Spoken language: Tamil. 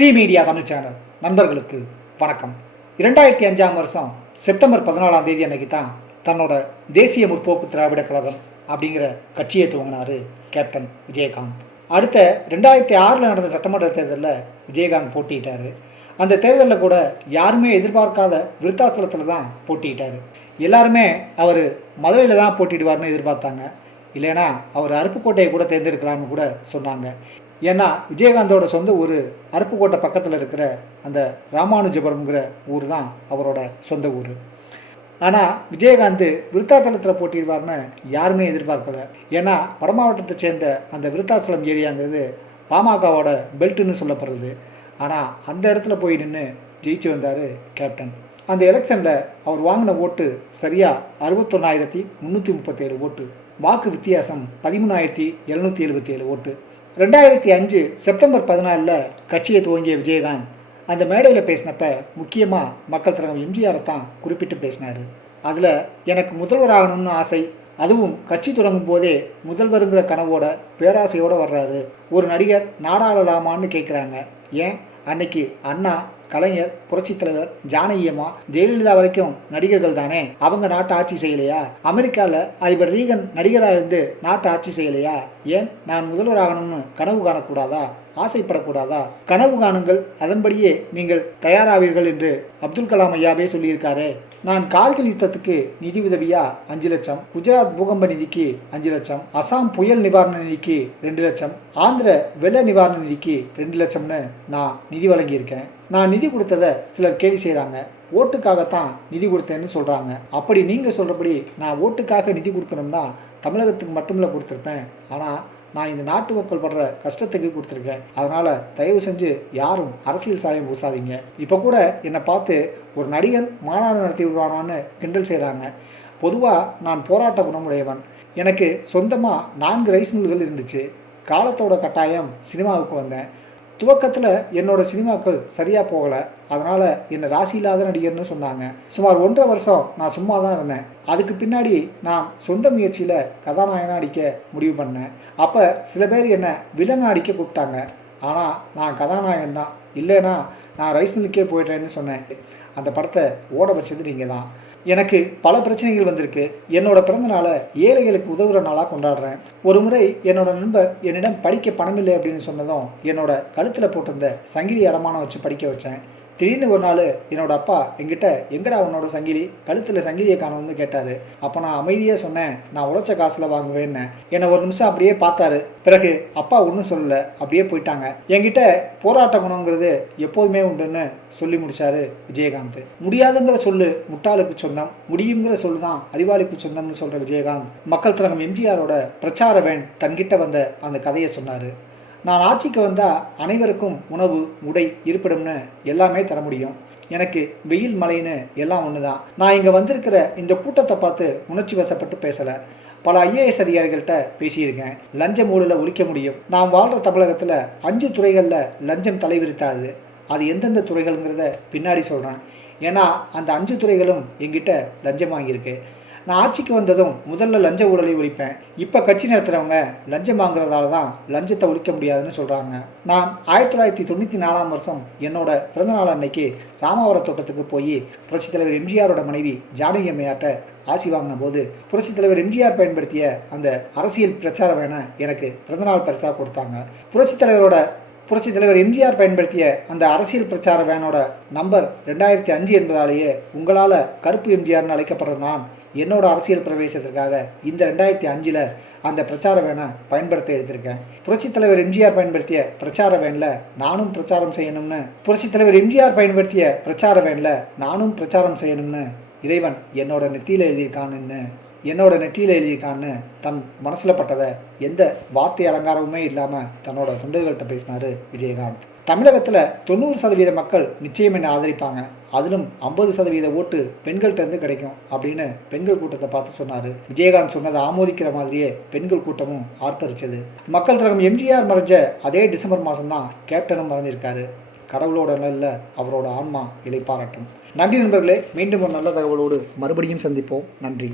ஸ்ரீ மீடியா தமிழ் சேனல் நண்பர்களுக்கு வணக்கம். 2005 செப்டம்பர் 14 அன்னைக்கு தான் தன்னோட தேசிய முற்போக்கு திராவிட கழகம் அப்படிங்கிற கட்சியை துவங்கினார் கேப்டன் விஜயகாந்த். அடுத்த 2006 நடந்த சட்டமன்ற தேர்தலில் விஜயகாந்த் போட்டியிட்டார். அந்த தேர்தலில் கூட யாருமே எதிர்பார்க்காத விருத்தாசலத்தில் தான் போட்டியிட்டார். எல்லாருமே அவர் மதுரையில் தான் போட்டியிடுவார்னு எதிர்பார்த்தாங்க. இல்லைன்னா அவர் அருப்புக்கோட்டையை கூட தேர்ந்தெடுக்கலாம்னு கூட சொன்னாங்க. ஏன்னா விஜயகாந்தோட சொந்த ஊர் அருப்புக்கோட்டை பக்கத்தில் இருக்கிற அந்த ராமானுஜபுரம்ங்கிற ஊர் தான் அவரோட சொந்த ஊர். ஆனால் விஜயகாந்த் விருத்தாச்சலத்தில் போட்டிடுவார்னு யாருமே எதிர்பார்க்கல. ஏன்னா வட மாவட்டத்தை சேர்ந்த அந்த விருத்தாச்சலம் ஏரியாங்கிறது பாமகவோட பெல்ட்டுன்னு சொல்லப்படுறது. ஆனால் அந்த இடத்துல போய் நின்று ஜெயிச்சு வந்தார் கேப்டன். அந்த எலெக்ஷனில் அவர் வாங்கின ஓட்டு சரியாக 61,337 ஓட்டு. வாக்கு வித்தியாசம் 13,777 ஓட்டு. 2005 செப்டம்பர் 14 கட்சியை துவங்கிய விஜயகாந்த் அந்த மேடையில் பேசினப்ப முக்கியமாக மக்கள் தலைவர் எம்ஜிஆரை தான் குறிப்பிட்டு பேசினார். அதில் எனக்கு முதல்வர் ஆகணும்னு ஆசை, அதுவும் கட்சி தொடங்கும் போதே முதல்வருங்கிற கனவோட பேராசையோடு வர்றாரு. ஒரு நடிகர் நாடாளலாமான்னு கேட்குறாங்க. ஏன் அன்னைக்கு அண்ணா, கலைஞர், புரட்சி தலைவர், ஜானகியம்மா, ஜெயலலிதா வரைக்கும் நடிகர்கள் தானே. அவங்க நாட்டை ஆட்சி செய்யலையா? அமெரிக்காவில் அதிபர் ரீகன் நடிகராக இருந்து நாட்டை ஆட்சி செய்யலையா? ஏன் நான் முதல்வர் ஆகணும்னு கனவு காணக்கூடாதா? ஆசைப்படக்கூடாதா? கனவு காணுங்கள், அதன்படியே நீங்கள் தயாராவீர்கள் என்று அப்துல் கலாம் ஐயாவே சொல்லியிருக்காரு. நான் கார்கில் யுத்தத்துக்கு நிதி உதவியா 5 லட்சம், குஜராத் பூகம்ப நிதிக்கு 5 லட்சம், அசாம் புயல் நிவாரண நிதிக்கு 2 லட்சம், ஆந்திர வெள்ள நிவாரண நிதிக்கு 2 லட்சம்னு நான் நிதி வழங்கியிருக்கேன். நான் நிதி கொடுத்ததை சிலர் கேலி செய்கிறாங்க. ஓட்டுக்காகத்தான் நிதி கொடுத்தேன்னு சொல்கிறாங்க. அப்படி நீங்கள் சொல்கிறபடி நான் ஓட்டுக்காக நிதி கொடுக்கணும்னா தமிழகத்துக்கு மட்டுமில்ல கொடுத்துருப்பேன். ஆனால் நான் இந்த நாட்டு மக்கள் படுற கஷ்டத்துக்கு கொடுத்துருக்கேன். அதனால் தயவு செஞ்சு யாரும் அரசியல் சாயம் பூசாதீங்க. இப்போ கூட என்னை பார்த்து ஒரு நடிகன் மாநாடு நடத்தி விடுவானான்னு கிண்டல் செய்கிறாங்க. பொதுவாக நான் போராட்ட குணமுடையவன். எனக்கு சொந்தமாக 4 ரைஸ் மில்கள் இருந்துச்சு. காலத்தோட கட்டாயம் சினிமாவுக்கு வந்தேன். துவக்கத்தில் என்னோட சினிமாக்கள் சரியாக போகலை. அதனால் என்னை ராசி இல்லாத நடிகர்னு சொன்னாங்க. சுமார் 1.5 வருஷம் நான் சும்மா தான் இருந்தேன். அதுக்கு பின்னாடி நான் சொந்த முயற்சியில் கதாநாயகனாக அடிக்க முடிவு பண்ணேன். அப்போ சில பேர் என்னை வில்லனாக அடிக்க கூப்பிட்டாங்க. ஆனால் நான் கதாநாயகன் தான், இல்லைன்னா நான் ரைஸ் மில்லுக்கே போய்ட்டேன்னு சொன்னேன். அந்த படத்தை ஓட வச்சது நீங்கள் தான். எனக்கு பல பிரச்சனைகள் வந்திருக்கு. என்னோட பிறந்த நாளை ஏழைகளுக்கு உதவுற நாளாக கொண்டாடுறேன். ஒரு முறை என்னோட நண்பர் என்னிடம் படிக்க பணம் இல்லை அப்படின்னு சொன்னதும் என்னோட கழுத்தில் போட்டிருந்த சங்கிலி அடமானம் வச்சு படிக்க வச்சேன். திடீர்னு ஒரு நாள் என்னோட அப்பா என்கிட்ட எங்கடா உன்னோட சங்கிலி, கழுத்தில் சங்கிலியை காணணும்னு கேட்டார். அப்போ நான் அமைதியாக சொன்னேன், நான் உழைச்ச காசில் வாங்குவேன்னு. என்னை ஒரு நிமிஷம் அப்படியே பார்த்தாரு. பிறகு அப்பா ஒன்றும் சொல்லலை, அப்படியே போயிட்டாங்க. என்கிட்ட போராட்ட குணங்கிறது எப்போதுமே உண்டுன்னு சொல்லி முடிச்சாரு விஜயகாந்த். முடியாதுங்கிற சொல்லு முட்டாளுக்கு சொந்தம், முடியுங்கிற சொல்லு தான் அறிவாளிக்கு சொந்தம்னு சொல்கிற விஜயகாந்த் மக்கள் தலைவர் எம்ஜிஆரோட பிரச்சார வேன் தன்கிட்ட வந்த அந்த கதையை சொன்னார். நான் ஆட்சிக்கு வந்தால் அனைவருக்கும் உணவு, உடை, இருப்பிடம்னு எல்லாமே தர முடியும். எனக்கு வெயில் மழைன்னு எல்லாம் ஒன்று தான். நான் இங்கே வந்திருக்கிற இந்த கூட்டத்தை பார்த்து உணர்ச்சி வசப்பட்டு பேசலை. பல IAS அதிகாரிகள்கிட்ட பேசியிருக்கேன். லஞ்சம் ஊழலை ஒழிக்க முடியும். நான் வாழ்கிற தமிழகத்தில் 5 துறைகளில் லஞ்சம் தலைவிரித்தாது. அது எந்தெந்த துறைகள்ங்கிறத பின்னாடி சொல்கிறேன். ஏன்னா அந்த 5 துறைகளும் எங்கிட்ட லஞ்சம் வாங்கியிருக்கு. நான் ஆட்சிக்கு வந்ததும் முதல்ல லஞ்ச ஊழலை ஒழிப்பேன். இப்போ கட்சி நடத்துகிறவங்க லஞ்சம் வாங்குறதால தான் லஞ்சத்தை ஒழிக்க முடியாதுன்னு சொல்கிறாங்க. நான் 1994 என்னோட பிறந்தநாள் அன்னைக்கு ராமாவர தோட்டத்துக்கு போய் புரட்சித் தலைவர் எம்ஜிஆரோட மனைவி ஜானகி அம்மையார்ட்ட ஆசி வாங்கின போது புரட்சித் தலைவர் எம்ஜிஆர் பயன்படுத்திய அந்த அரசியல் பிரச்சார வேனை எனக்கு பிறந்தநாள் பரிசாக கொடுத்தாங்க. புரட்சித் தலைவர் எம்ஜிஆர் பயன்படுத்திய அந்த அரசியல் பிரச்சார வேனோட நம்பர் 2005 என்பதாலேயே உங்களால் கருப்பு எம்ஜிஆர்னு அழைக்கப்படுற நான் என்னோட அரசியல் பிரவேசத்திற்காக இந்த 2005 அந்த பிரச்சார வேனை பயன்படுத்த எடுத்திருக்கேன். புரட்சித் தலைவர் எம்ஜிஆர் பயன்படுத்திய பிரச்சார வேனில் நானும் பிரச்சாரம் செய்யணும்னு இறைவன் என்னோட நெத்தியில் எழுதியிருக்கான்னு தன் மனசில் பட்டதை எந்த வார்த்தை அலங்காரமுமே இல்லாமல் தன்னோட தொண்டர்கள்ட்ட பேசினார் விஜயகாந்த். தமிழகத்தில் 90% மக்கள் நிச்சயம் என்னை ஆதரிப்பாங்க. அதிலும் 50% ஓட்டு பெண்கள்கிட்ட இருந்து கிடைக்கும் அப்படின்னு பெண்கள் கூட்டத்தை பார்த்து சொன்னார். விஜயகாந்த் சொன்னதை ஆமோதிக்கிற மாதிரியே பெண்கள் கூட்டமும் ஆர்ப்பரிச்சது. மக்கள் திலகம் எம்ஜிஆர் மறைஞ்ச அதே டிசம்பர் மாதம்தான் கேப்டனும் மறைஞ்சிருக்காரு. கடவுளோட நல்ல அவரோட ஆன்மா இளைப்பாறட்டும். நன்றி நண்பர்களே. மீண்டும் ஒரு நல்ல தகவலோடு மறுபடியும் சந்திப்போம். நன்றி.